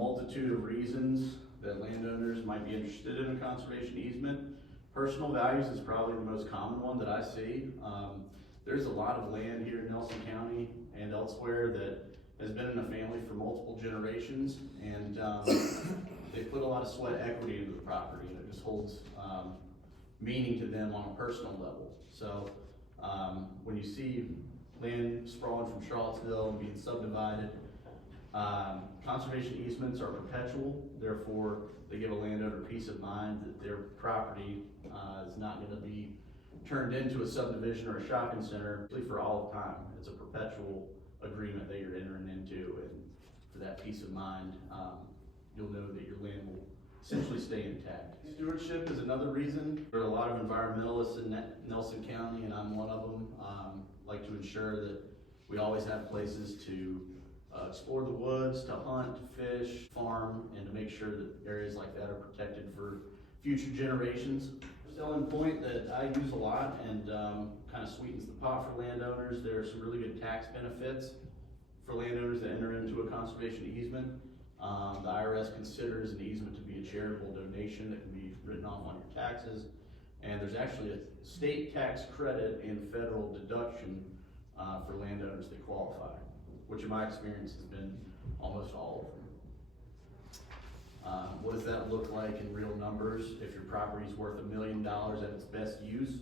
multitude of reasons that landowners might be interested in a conservation easement. Personal values is probably the most common one that I see. There's a lot of land here in Nelson County and elsewhere that has been in a family for multiple generations, and they put a lot of sweat equity into the property, and it just holds meaning to them on a personal level. So when you see land sprawling from Charlottesville and being subdivided, conservation easements are perpetual. Therefore, they give a landowner peace of mind that their property is not going to be turned into a subdivision or a shopping center for all of time. It's a perpetual agreement that you're entering into, and for that peace of mind, you'll know that your land will essentially stay intact. Stewardship is another reason. There are a lot of environmentalists in Nelson County, and I'm one of them. Like to ensure that we always have places to explore the woods, to hunt, fish, farm, and to make sure that areas like that are protected for future generations. Selling point that I use a lot and kind of sweetens the pot for landowners. There are some really good tax benefits for landowners that enter into a conservation easement. The IRS considers an easement to be a charitable donation that can be written off on your taxes. And there's actually a state tax credit and federal deduction for landowners that qualify, which in my experience has been almost all of them. What does that look like in real numbers? If your property is worth $1 million at its best use,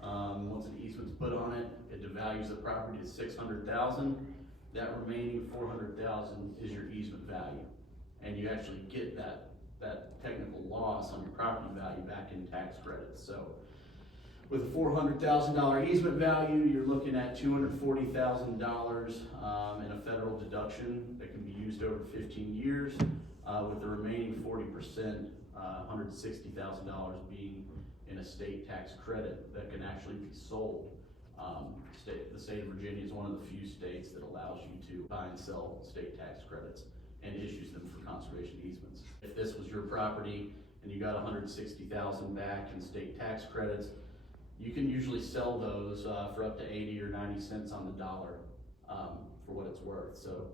once an easement's put on it, it devalues the property to $600,000. That remaining $400,000 is your easement value, and you actually get that technical loss on your property value back in tax credits. So with a $400,000 easement value, you're looking at $240,000 in a federal deduction that can be used over 15 years, with the remaining 40%, $160,000 being in a state tax credit that can actually be sold. The state of Virginia is one of the few states that allows you to buy and sell state tax credits and issues them for conservation easements. If this was your property and you got $160,000 back in state tax credits, you can usually sell those for up to 80 or 90 cents on the dollar for what it's worth. So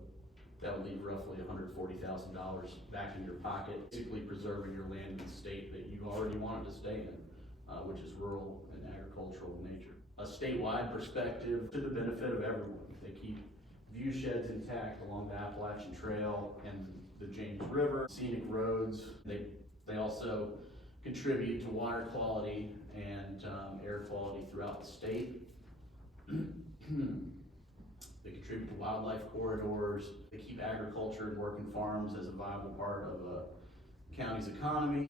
that would leave roughly $140,000 back in your pocket, basically preserving your land in the state that you already wanted to stay in, which is rural and agricultural in nature. A statewide perspective to the benefit of everyone. They keep view sheds intact along the Appalachian Trail and the James River, scenic roads. They also contribute to water quality and air quality throughout the state. They contribute to wildlife corridors. They keep agriculture and working farms as a viable part of a county's economy.